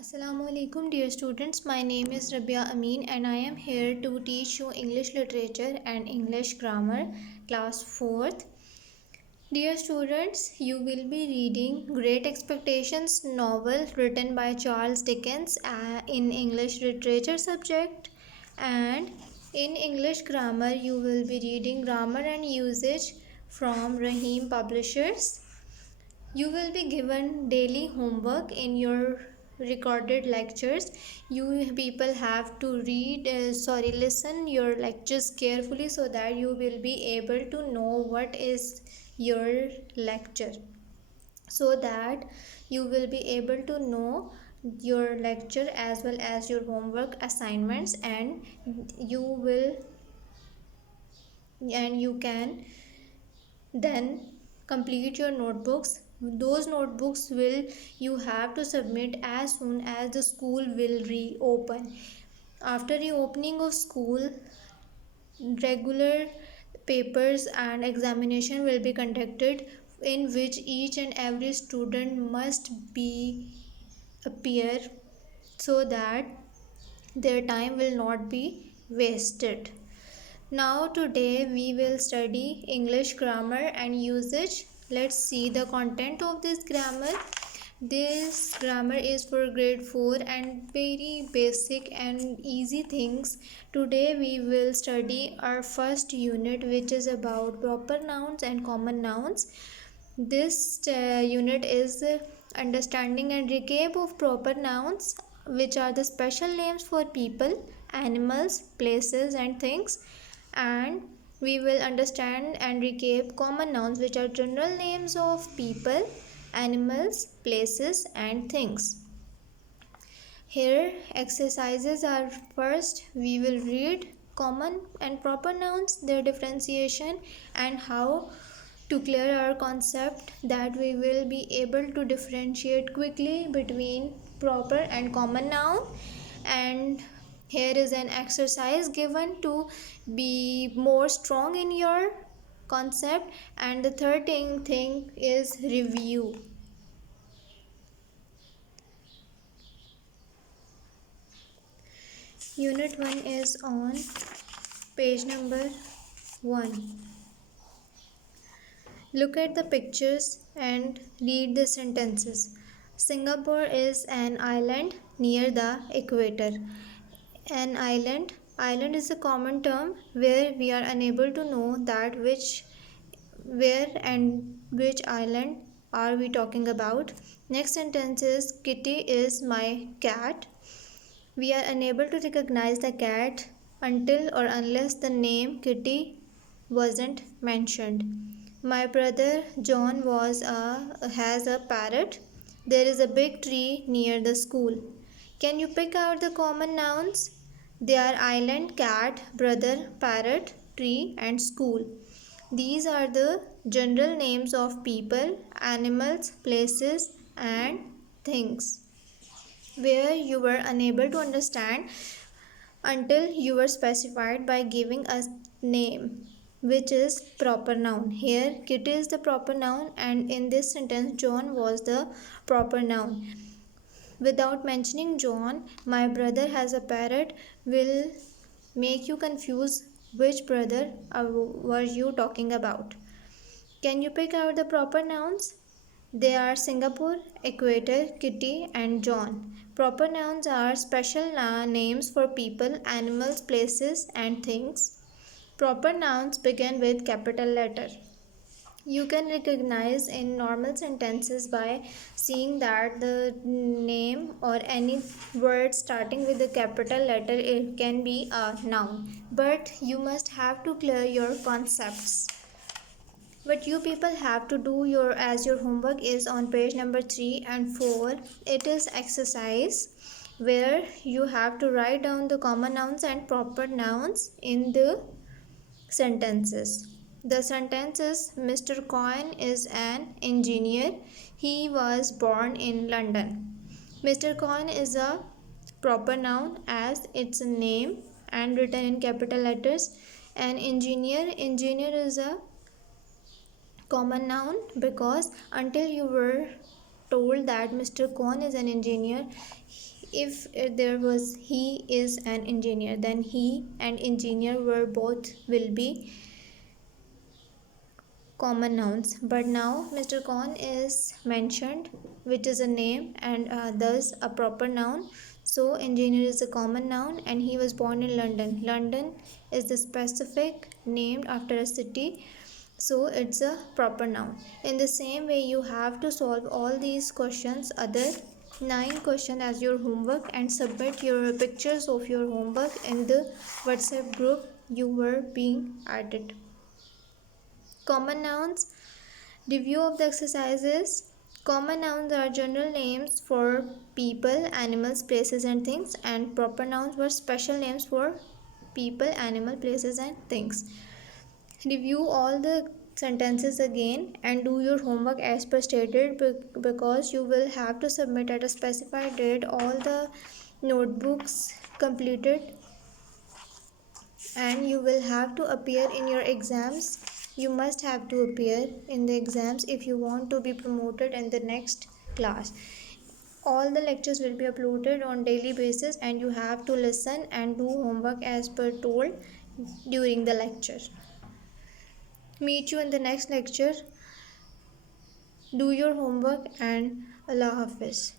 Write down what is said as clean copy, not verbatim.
Assalamu alaikum dear students. My name is Rabbia Amin and I am here to teach you English literature and English grammar class 4th. Dear students, you will be reading Great Expectations novel written by Charles Dickens in English literature subject, and in English grammar you will be reading Grammar and Usage from Rahim Publishers. You will be given daily homework in your recorded lectures. You people have to listen your lectures carefully so that you will be able to know what is your lecture, so that you will be able to know your lecture as well as your homework assignments, and you can then complete your notebooks. Those notebooks will you have to submit as soon as the school will reopen. After reopening of school, regular papers and examination will be conducted, in which each and every student must be appear, so that their time will not be wasted. Now today we will study English grammar and usage. Let's see the content of this grammar. This grammar is for grade 4 and very basic and easy things. Today we will study our first unit, which is about proper nouns and common nouns. This unit is understanding and recap of proper nouns, which are the special names for people, animals, places and things, and we will understand and recap common nouns, which are general names of people, animals, places and things. Here exercises are: first we will read common and proper nouns, their differentiation, and how to clear our concept that we will be able to differentiate quickly between proper and common noun. And here is an exercise given to be more strong in your concept. And the third thing is review. Unit 1 is on page number 1. Look at the pictures and read the sentences. Singapore is an island near the equator. An island is a common term where we are unable to know that where and which island are we talking about. Next sentence is Kitty is my cat. We are unable to recognize the cat until or unless the name Kitty wasn't mentioned. My brother John has a parrot. There is a big tree near the school. Can you pick out the common nouns? They are island, cat, brother, parrot, tree and school. These are the general names of people, animals, places and things, where you were unable to understand until you were specified by giving a name, which is proper noun. Here Kitty is the proper noun, and in this sentence John was the proper noun. Without mentioning John, my brother has a parrot will make you confuse which brother were you talking about. Can you pick out the proper nouns? They are Singapore, Equator, Kitty and John. Proper nouns are special names for people, animals, places and things. Proper nouns begin with capital letter. You can recognize in normal sentences by seeing that the name or any word starting with the capital letter, it can be a noun. But you must have to clear your concepts. What you people have to do your homework is on page number 3 and 4. It is exercise where you have to write down the common nouns and proper nouns in the sentences. The sentence is: Mr. Coyne is an engineer. He was born in London. Mr. Coyne is a proper noun as its a name and written in capital letters. An engineer is a common noun because until you were told that Mr. Khan is an engineer. If there was he is an engineer, then he and engineer were both will be common nouns. But now Mr. Khan is mentioned, which is a name and thus a proper noun. So engineer is a common noun and he was born in London. London is the specific named after a city, so it's a proper noun. In the same way, you have to solve all these questions, other 9 questions, as your homework and submit your pictures of your homework in the WhatsApp group you were being added. Common nouns. Review of the exercises. Common nouns are general names for people, animals, places, and things, and proper nouns were special names for people, animal, places, and things. Review all the sentences again and do your homework as per stated, because you will have to submit at a specified date all the notebooks completed, and you will have to appear in your exams. You must have to appear in the exams if you want to be promoted in the next class. All the lectures will be uploaded on daily basis and you have to listen and do homework as per told during the lecture. Meet you in the next lecture. Do your homework and Allah Hafiz.